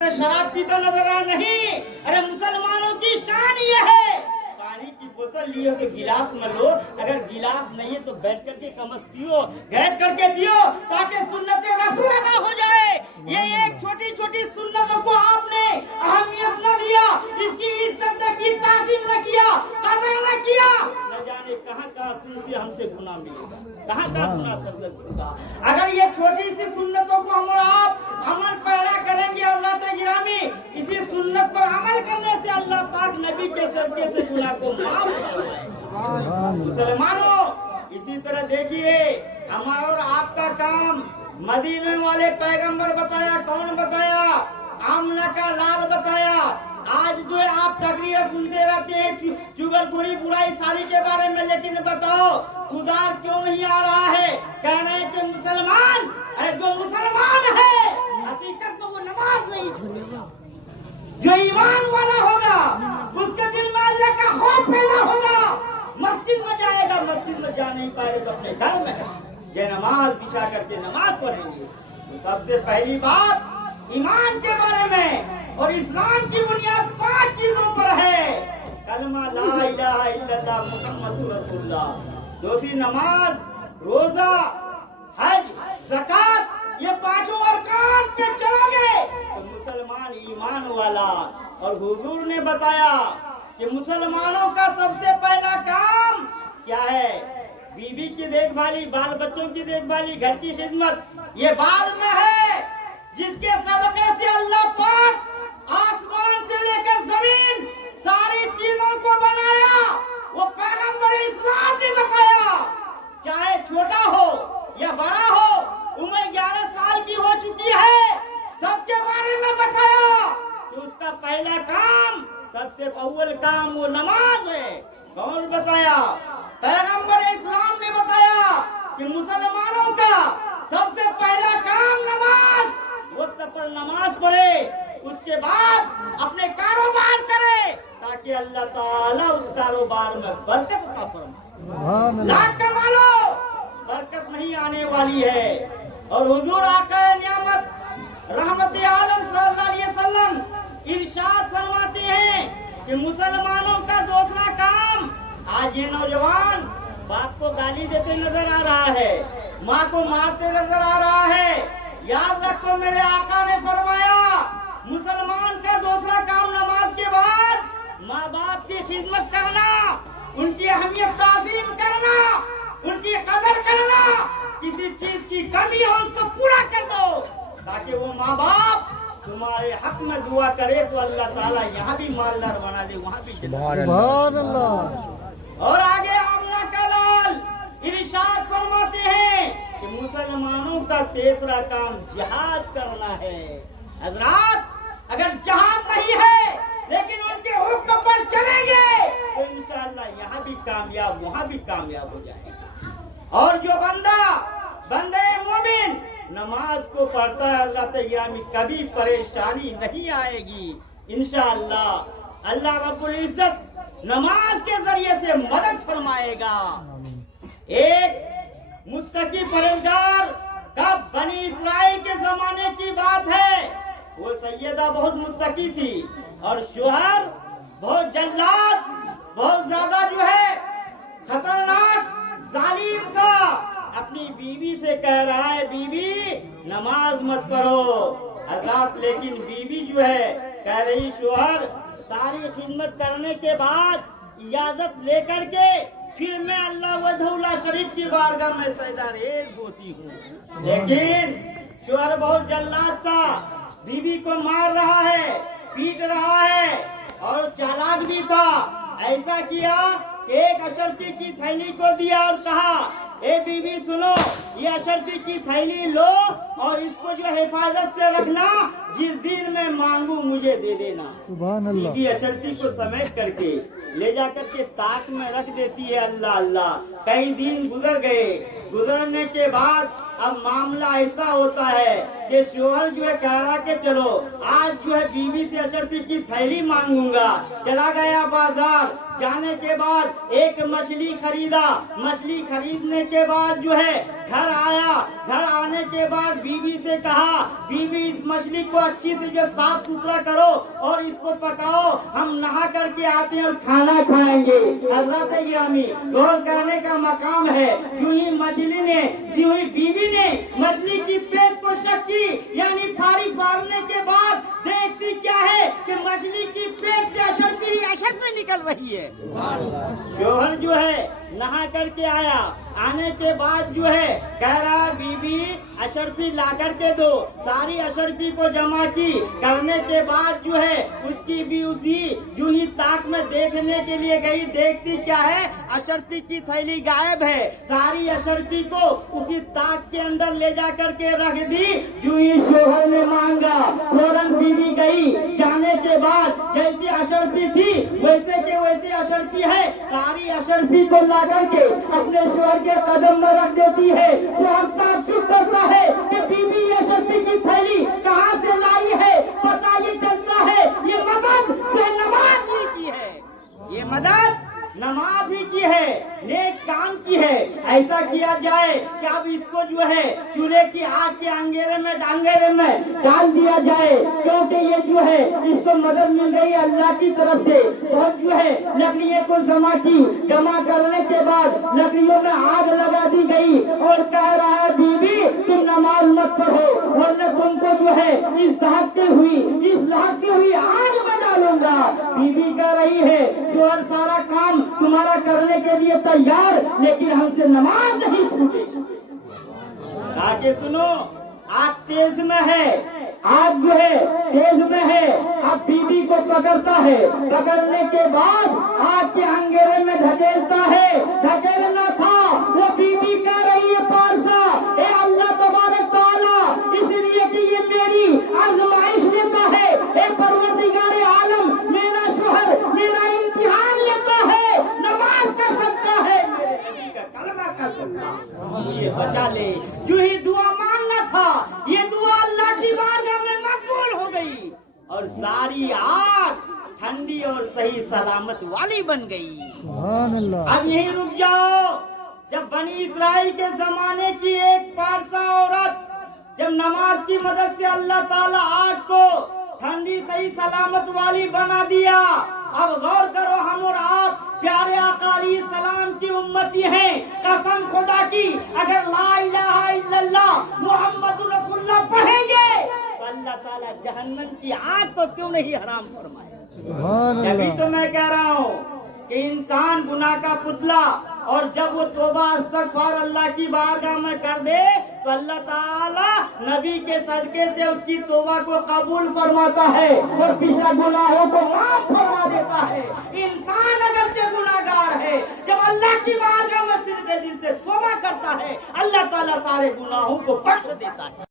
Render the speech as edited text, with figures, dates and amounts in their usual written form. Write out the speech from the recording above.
शराब पीता नजर आ नहीं। अरे मुसलमानों की शान ये है, पानी की बोतल लिए तो गिलास में लो, अगर गिलास नहीं है तो बैठ करके कमस पियो, बैठ करके पियो ताकि सुन्नत रसूल अदा हो जाए। ये एक छोटी छोटी सुन्नतों को आपने अहमियत न दिया, इसकी इज्जत न की, ताज़ीम न किया, कदर न किया, न जाने कहाँ तुमसे हमसे गुनाह मिलेगा, कहाँ गुनाह सरजद होगा। अगर ये छोटी सी सुन्नतों को हम और आप अमल पैरा करेंगे, अल्लाह गिरामी इसी सुन्नत पर अमल करने से अल्लाह पाक नबी के सदके से गुनाह को माफ फरमाए। मुसलमानों, इसी तरह देखिए हमारा और आपका काम मदीने वाले पैगंबर बताया, कौन बताया? आमना का लाल बताया। आज जो है आप तकरीर सुनते रहते हैं चुगलखोरी बुराई सारी के बारे में, लेकिन बताओ सुधार क्यों नहीं आ रहा है? कह रहे हैं कि मुसलमान, अरे जो मुसलमान है हकीकत में वो नमाज नहीं छोड़ेगा। जो ईमान वाला होगा उसके दिल में अल्लाह का खौफ पैदा होगा, मस्जिद में जाएगा, मस्जिद में जा नहीं पाएगा तो अपने घर में ये नमाज बिछा करके नमाज पढ़ेंगे। तो सबसे पहली बात ईमान के बारे में, और इस्लाम की बुनियाद 5 चीजों पर है। कलमा ला इलाहा इल्लल्लाह मुहम्मदुर रसूलुल्लाह, दूसरी नमाज, रोजा, हज, ज़कात, ये 5 अरकान पे चलोगे तो मुसलमान ईमान वाला। और हुजूर ने बताया कि मुसलमानों का सबसे पहला काम क्या है? बीवी की देखभाली, बाल बच्चों की देखभाली, घर की खिदमत, ये बाद में है। जिसके सदके से अल्लाह पाक आसमान से लेकर जमीन सारी चीजों को बनाया, वो पैगंबर इस्लाम ने बताया। चाहे छोटा हो या बड़ा हो, उम्र 11 साल की हो चुकी है, सबके बारे में बताया कि उसका पहला काम, सबसे अव्वल काम वो नमाज है। कौन बताया? पैगंबर इस्लाम ने बताया कि मुसलमानों का सबसे पहला काम नमाज, वो तब पर नमाज पढ़े, उसके बाद अपने कारोबार करे ताकि अल्लाह ताला उस कारोबार में बरकत अता फरमाए। लाख कमा लो, बरकत नहीं आने वाली है। और हुजूर आका नियामत रहमत आलम सल्लल्लाहु अलैहि वसल्लम इरशाद फरमाते हैं कि मुसलमानों का दूसरा काम, आज ये नौजवान बाप को गाली देते नजर आ रहा है, माँ को मारते नजर आ रहा है। याद रखो, मेरे आका ने फरमाया मुसलमान का दूसरा काम नमाज के बाद माँ बाप की खिदमत करना, उनकी अहमियत ताज़ीम करना, उनकी कदर करना। किसी चीज की कमी हो उसको पूरा कर दो ताकि वो माँ बाप तुम्हारे हक में दुआ करे तो अल्लाह ताला यहाँ भी मालदार बना दे, वहाँ भी। सुभान अल्लाह। और आगे आमना का लाल इरशाद फरमाते हैं कि मुसलमानों का तीसरा काम जिहाद करना है। हजरात, अगर जिहाद नहीं है लेकिन उनके हुक्म पर चलेंगे तो इंशाअल्लाह यहाँ भी कामयाब, वहाँ भी कामयाब हो जाएगा। और जो बंदे मोमिन नमाज को पढ़ता है हजरत गिरामी, कभी परेशानी नहीं आएगी इंशाअल्लाह। अल्लाह रब्बुल इज्जत नमाज के जरिए से मदद फरमाएगा। एक मुत्तकी परहेजगार का बनी इस्राइल के जमाने की बात है। वो सैयदा बहुत मुत्तकी थी और शोहर बहुत जल्लाद, बहुत ज्यादा जो है खतरनाक जालिम था। अपनी बीवी से कह रहा है, बीवी नमाज मत पढ़ो हजरत, लेकिन बीवी जो है कह रही, शोहर सारी खिदमत करने के बाद इजाजत लेकर के फिर मैं अल्लाह वधौला शरीफ की बारगाह में सजदा रेज़ होती हूँ। लेकिन शोहर बहुत जल्लाद था, बीवी को मार रहा है, पीट रहा है और चालाक भी था। ऐसा किया, एक अशरफी की थैली को दिया और कहा, ए बीवी सुनो, ये अशरफी की थैली लो और इसको जो हिफाजत से रखना, जिस दिन मैं मांगू मुझे दे देना। बीवी अशरफी को समेट करके ले जाकर के ताक में रख देती है। अल्लाह अल्लाह, कई दिन गुजर गए, गुजरने के बाद اب معاملہ ایسا ہوتا ہے کہ شوہر جو ہے کہہ رہا کہ چلو آج جو ہے بیوی سے 10 روپے کی تھیلی مانگوں گا. چلا گیا بازار. جانے کے بعد ایک مچھلی خریدا. مچھلی خریدنے کے بعد جو ہے گھر آیا. گھر آنے کے بعد بیوی سے کہا بیوی اس مچھلی کو اچھی سے جو صاف ستھرا کرو اور اس کو پکاؤ, ہم نہا کر کے آتے ہیں اور کھانا کھائیں گے. حضرات گرامی غور کرنے کا مقام ہے. جو ہی مچھلی نے جو ہی بیوی نے مچھلی کی پیٹ کو شک کی یعنی پھاڑی پھاڑنے کے بعد دیکھتی کیا ہے کہ مچھلی کی پیٹ سے اشرفی نکل رہی ہے. شوہر جو ہے نہا کر کے آیا. آنے کے بعد جو ہے کہہ رہا بی بی اشرفی لا کر کے دو. ساری اشرفی کو جمع کی. کرنے کے بعد جو ہے اس کی بیوی جو ہی تاک میں دیکھنے کے لیے گئی. دیکھتی کیا ہے اشرفی کی تھیلی غائب ہے. ساری اشرفی کو اسی تاک کے اندر لے جا کر کے رکھ دی. جو ہی شوہر نے مانگا فوراً بیوی گئی. جانے کے بعد جیسی اشرفی تھی ویسے کے ویسے اشرفی ہے. ساری اشرفی کو لا کر کے اپنے شوہر کے قدم میں رکھ دیتی ہے. شوہر تعجب کرتا ہے کہ بیوی اشرفی کی تھیلی کہاں سے لائی ہے. پتہ یہ چلتا ہے یہ مدد جو نماز ہی کی ہے. یہ مدد نماز ہی کی ہے, نیک کام کی ہے. ایسا کیا جائے کہ اب اس کو جو ہے چولہے کی آگ کے انگیرے میں ڈال دیا جائے, کیونکہ یہ جو ہے اس کو مدد مل گئی اللہ کی طرف سے. بہت جو ہے لکڑیوں کو جمع کی. جمع کرنے کے بعد لکڑیوں میں آگ لگا دی گئی اور کہہ رہا ہے بیوی تم نماز مت پڑھو ورنہ تم کو جو ہے اس لہکتی ہوئی آگ میں ڈالوں گا. بیوی کہہ رہی ہے جو سارا کام تمہارا کرنے کے لیے تیار, لیکن ہم سے نماز نہیں چھوٹے. آگے سنو, آگ تیز میں ہے, آگ جو ہے تیز میں ہے. اب بیوی کو پکڑتا ہے. پکڑنے کے بعد آگ کے انگیرے میں ڈھکیلتا ہے. ڈھکیلنا تھا وہ بیوی کہہ رہی ہے پارسا اے اللہ تبارک تعالی اس لیے کہ یہ میری آزمائش لیتا ہے. اے پروردگار عالم میرا شوہر میرا امتحان لیتا ہے. نماز کا صدقہ ہے, میرے نبی کا کلمہ کا صدقہ یہ بچا لے. جو ہی دعا مانگنا تھا یہ دعا اللہ کی بارگاہ میں مقبول ہو گئی اور ساری آگ ٹھنڈی اور صحیح سلامت والی بن گئی. اب یہی رک جاؤ. جب بنی اسرائیل کے زمانے کی ایک پارسا عورت جب نماز کی مدد سے اللہ تعالیٰ آگ کو ٹھنڈی صحیح سلامت والی بنا دیا. اب غور کرو, ہم اور آپ پیارے آقا علیہ السلام کی امتی ہیں. قسم خدا کی اگر لا الہ الا اللہ محمد رسول اللہ پڑھیں گے تو اللہ تعالیٰ جہنم کی آگ کو کیوں نہیں حرام فرمائے. ابھی تو میں کہہ رہا ہوں کہ انسان گناہ کا پتلا اور جب وہ توبہ استغفار اللہ کی بارگاہ میں کر دے تو اللہ تعالیٰ نبی کے صدقے سے اس کی توبہ کو قبول فرماتا ہے اور پچھلا گناہوں کو معاف فرما دیتا ہے. انسان اگرچہ گناہگار ہے جب اللہ کی بارگاہ میں صدقے دل سے توبہ کرتا ہے اللہ تعالیٰ سارے گناہوں کو بخش دیتا ہے.